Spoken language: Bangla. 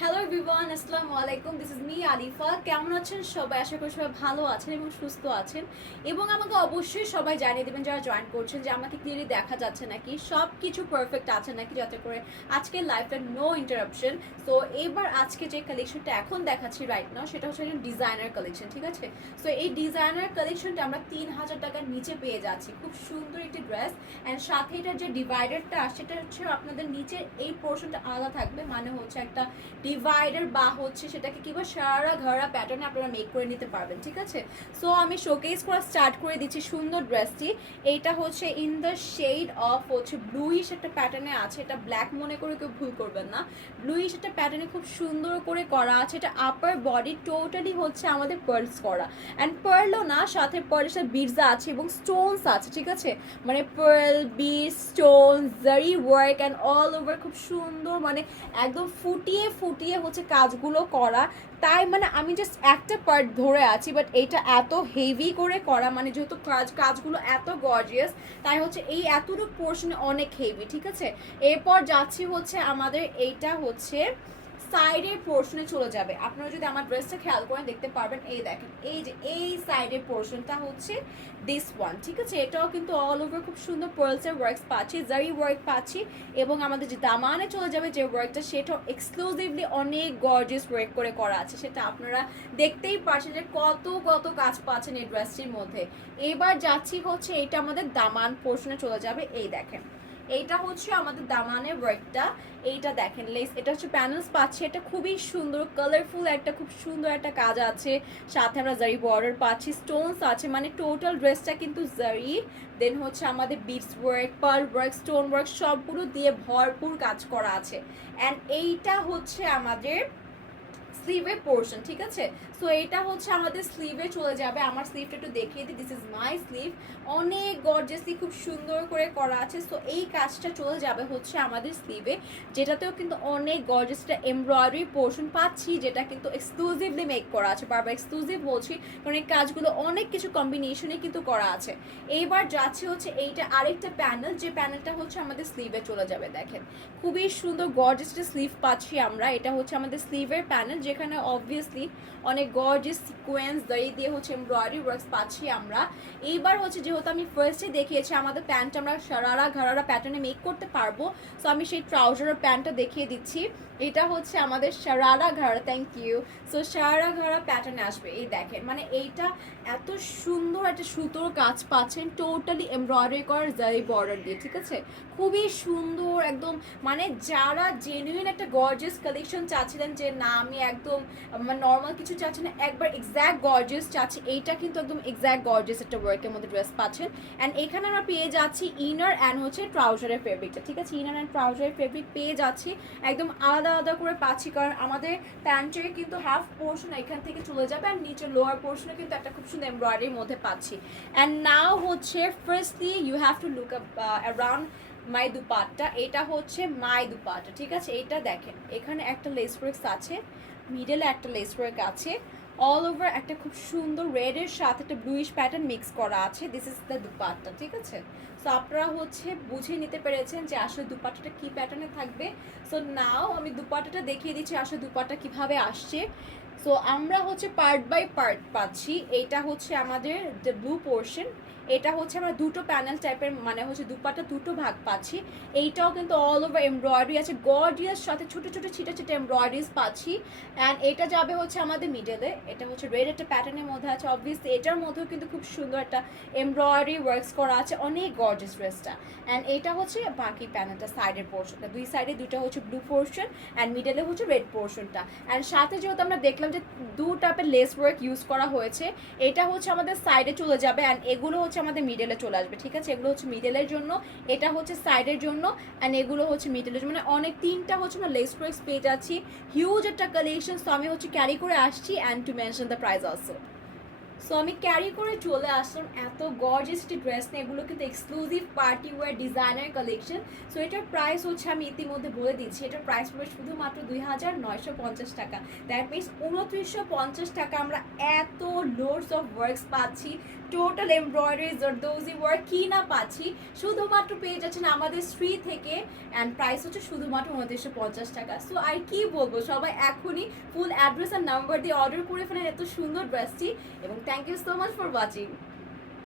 হ্যালো এভরিওয়ান, আসসালামু আলাইকুম। This is me Alifa. কেমন আছেন সবাই? আশা করি সবাই ভালো আছেন এবং সুস্থ আছেন। এবং আমাকে অবশ্যই সবাই জানিয়ে দেবেন যারা জয়েন করছেন যে আমাকে ক্লিয়ারলি দেখা যাচ্ছে নাকি, সব কিছু পারফেক্ট আছে নাকি, যাতে করে আজকের লাইফটা নো ইন্টারাপশন। সো এবার আজকে যে কালেকশনটা এখন দেখাচ্ছি রাইট নাও, সেটা হচ্ছে একজন ডিজাইনার কালেকশন, ঠিক আছে? সো এই ডিজাইনার কালেকশনটা আমরা 3000 টাকার নিচে পেয়ে যাচ্ছি। খুব সুন্দর একটি ড্রেস, অ্যান্ড সাথে এটার যে ডিভাইডারটা সেটা হচ্ছে আপনাদের নিচে এই পোর্শনটা আলাদা থাকবে, মানে হচ্ছে একটা ডিভাইডার বা হচ্ছে সেটাকে কিংবা সারা ঘরা প্যাটার্নে আপনারা মেক করে নিতে পারবেন, ঠিক আছে? সো আমি শোকেস করা স্টার্ট করে দিচ্ছি সুন্দর ড্রেসটি। এইটা হচ্ছে ইন দ্য শেড অফ হচ্ছে ব্লুইশ একটা প্যাটার্নে আছে, এটা ব্ল্যাক মনে করে কেউ ভুল করবেন না। ব্লুইশ একটা প্যাটার্নে খুব সুন্দর করে করা আছে। এটা আপার বডি টোটালি হচ্ছে আমাদের পার্লস করা, অ্যান্ড পার্লও না, সাথে পার্লের সাথে বিডস আছে এবং স্টোনস আছে, ঠিক আছে? মানে পার্ল, বিডস, স্টোন, জারি ওয়ার্ক অ্যান্ড অল ওভার খুব সুন্দর, মানে একদম ফুটিয়ে ফুটিয়ে হচ্ছে কাজগুলো করা। তাই মানে আমি জাস্ট একটা পার্ট ধরে আছি, বাট এইটা এত হেভি করে করা, মানে যেহেতু কাজগুলো এত গর্জিয়াস, তাই হচ্ছে এই এতটুকু পোর্শনে অনেক হেভি, ঠিক আছে? এরপর যাচ্ছি হচ্ছে আমাদের এইটা হচ্ছে সাইডের পোর্শনে চলে যাবে। আপনারা যদি আমার ড্রেসটা খেয়াল করেন দেখতে পারবেন, এই দেখেন, এই যে এই সাইডের পোর্শনটা হচ্ছে দিস ওয়ান, ঠিক আছে? এটাও কিন্তু অল ওভার খুব সুন্দর পার্লসের ওয়ার্কস পাচ্ছি, জারি ওয়ার্ক পাচ্ছি, এবং আমাদের যে দামানে চলে যাবে যে ওয়ার্কটা, সেটাও এক্সক্লুসিভলি অনেক গর্জিয়াস ওয়ার্ক করে করা আছে। সেটা আপনারা দেখতেই পাচ্ছেন যে কত কত কাজ পাচ্ছেন এই ড্রেসটির মধ্যে। এবার যাচ্ছি হচ্ছে এইটা আমাদের দামান পোর্শনে চলে যাবে। এই দেখেন, এইটা হচ্ছে আমাদের দামানের ওয়ার্কটা। এইটা দেখেন লেস, এটা হচ্ছে প্যানেলস পাচ্ছি, এটা খুবই সুন্দর কালারফুল, একটা খুব সুন্দর একটা কাজ আছে। সাথে আমরা জারি বর্ডার পাচ্ছি, স্টোনস আছে, মানে টোটাল ড্রেসটা কিন্তু জারি, দেন হচ্ছে আমাদের beads work, pearl work, stone work সবগুলো দিয়ে ভরপুর কাজ করা আছে। অ্যান্ড এইটা হচ্ছে আমাদের স্লিভের পোর্শন, ঠিক আছে? সো এটা হচ্ছে আমাদের স্লিভে চলে যাবে। আমার স্লিভটা একটু দেখিয়ে দিই, দিস ইজ মাই স্লিভ। অনেক গর্জিয়াসলি খুব সুন্দর করে করা আছে। সো এই কাজটা চলে যাবে হচ্ছে আমাদের স্লিভে, যেটাতেও কিন্তু অনেক গর্জিয়াসটা এমব্রয়ডারি পোর্শন পাচ্ছি, যেটা কিন্তু এক্সক্লুসিভলি মেক করা আছে। বারবার এক্সক্লুসিভ বলছি কারণ এই কাজগুলো অনেক কিছু কম্বিনেশনে কিন্তু করা আছে। এইবার যাচ্ছে হচ্ছে এইটা আরেকটা প্যানেল, যে প্যানেলটা হচ্ছে আমাদের স্লিভে চলে যাবে। দেখেন খুবই সুন্দর গর্জিয়াস স্লিভ পাচ্ছি আমরা। এটা হচ্ছে আমাদের স্লিভের প্যানেল, যেখানে অবভিয়াসলি অনেক গর্জিয়াস সিকোয়েন্স দড়ি দিয়ে হচ্ছে এমব্রয়ডারি ওয়ার্কস পাচ্ছি আমরা। এইবার হচ্ছে যেহেতু আমি ফার্স্টে দেখিয়েছি আমাদের প্যান্টটা আমরা সারারা ঘারারা প্যাটার্নে মেক করতে পারবো, সো আমি সেই ট্রাউজারের প্যান্টটা দেখিয়ে দিচ্ছি। এটা হচ্ছে আমাদের সারারা ঘাড়া, থ্যাংক ইউ। সো সারারা ঘাড়া প্যাটার্নে আসবে। এই দেখেন, মানে এইটা এত সুন্দর একটা সুতোর কাজ পাচ্ছেন টোটালি এমব্রয়ডারি করার জারি বর্ডার দিয়ে, ঠিক আছে? খুবই সুন্দর একদম, মানে যারা জেনুইন একটা গর্জিয়াস কালেকশন চাচ্ছিলেন, যে না আমি একদম নর্মাল কিছু চাচ্ছি না, একবার এক্স্যাক্ট গর্জিয়াস চাচ্ছি, এইটা কিন্তু একদম এক্স্যাক্ট গর্জিয়াস একটা ওয়ার্কের মধ্যে ড্রেস পাচ্ছেন। অ্যান্ড এখানে আমরা পেয়ে যাচ্ছি ইনার অ্যান্ড হচ্ছে ট্রাউজারের ফেব্রিকটা, ঠিক আছে? ইনার অ্যান্ড ট্রাউজারের ফেব্রিক পেয়ে যাচ্ছি একদম আলাদা আলাদা করে পাচ্ছি, কারণ আমাদের প্যান্টের কিন্তু হাফ পোর্শন এখান থেকে চলে যাবে, আর নিচের লোয়ার পোর্শনে কিন্তু একটা খুব সুন্দর এমব্রয়ডারির মধ্যে পাচ্ছি। অ্যান্ড নাও হচ্ছে firstly you have to look up around my dupatta. এটা হচ্ছে মাই দুপাট্টা, ঠিক আছে? এটা দেখেন, এখানে একটা লেস ওয়ার্ক আছে, মিডলে একটা লেস ওয়ার্ক আছে, অল ওভার একটা খুব সুন্দর রেডের সাথে একটা ব্লুইশ প্যাটার্ন মিক্স করা আছে। দিস ইজ দ্য দুপাট্টা, ঠিক আছে? সো আপনারা হচ্ছে বুঝে নিতে পেরেছেন যে আসলে দুপাট্টাটা কী প্যাটার্নে থাকবে। সো নাও আমি দুপাট্টাটা দেখিয়ে দিচ্ছি আসলে দুপাট্টা কীভাবে আসছে। সো আমরা হচ্ছে পার্ট বাই পার্ট পাচ্ছি। এইটা হচ্ছে আমাদের দ্য ব্লু পোর্শন, এটা হচ্ছে আমরা দুটো প্যানেল টাইপের, মানে হচ্ছে দুপাট্টা দুটো ভাগ পাচ্ছি। এইটাও কিন্তু অল ওভার এমব্রয়ডারি আছে, গর্জিয়াস সাথে ছোটো ছোটো ছিটা ছিটা এমব্রয়ডারিজ পাচ্ছি। অ্যান্ড এটা যাবে হচ্ছে আমাদের মিডলে, এটা হচ্ছে রেড একটা প্যাটার্নের মধ্যে আছে। অবভিয়াসলি এটার মধ্যেও কিন্তু খুব সুন্দর একটা এমব্রয়ডারি ওয়ার্কস করা আছে, অনেক গর্জিয়াস ড্রেসটা। অ্যান্ড এটা হচ্ছে বাকি প্যানেলটা, সাইডের পোর্শনটা, দুই সাইডে দুটো হচ্ছে ব্লু পোর্শন, অ্যান্ড মিডলে হচ্ছে রেড পোর্শনটা। অ্যান্ড সাথে যেহেতু আমরা দেখলাম যে দু টাইপের লেস ওয়ার্ক ইউজ করা হয়েছে, এটা হচ্ছে আমাদের সাইডে চলে যাবে, অ্যান্ড এগুলো হচ্ছে আমাদের মিডলে চলে আসবে, ঠিক আছে? এগুলো হচ্ছে মিডলের জন্য, এটা হচ্ছে সাইডের জন্য, অ্যান্ড এগুলো হচ্ছে মিডলের জন্য, মানে অনেক তিনটা হচ্ছে আমরা লেস ওয়ার্কস পেয়ে যাচ্ছি। হিউজ একটা কালেকশন। সো আমি হচ্ছে ক্যারি করে আসছি, and two mention the price also. So আমি ক্যারি করে চলে আসলাম এত গর্জিয়াস ড্রেস নিয়ে। এগুলো কিন্তু exclusive party wear designer collection. So এটার প্রাইস হচ্ছে আমি ইতিমধ্যে বলে দিচ্ছি, এটার প্রাইস পড়বে শুধুমাত্র 2950 টাকা। দ্যাট মিনস 2950 টাকা আমরা এত লোডস অফ ওয়ার্কস পাচ্ছি, টোটাল এমব্রয়ডারি জরদৌজি ওয়ার্ক কি না পাচ্ছি, শুধুমাত্র পেয়ে যাচ্ছেন আমাদের শ্রী থেকে। অ্যান্ড প্রাইস হচ্ছে শুধুমাত্র 2950 টাকা। সো আর কি বলবো, সবাই এখনই ফুল অ্যাড্রেস আর নাম্বার দিয়ে অর্ডার করে ফেলেন এত সুন্দর ড্রেসটি। এবং thank you so much for watching.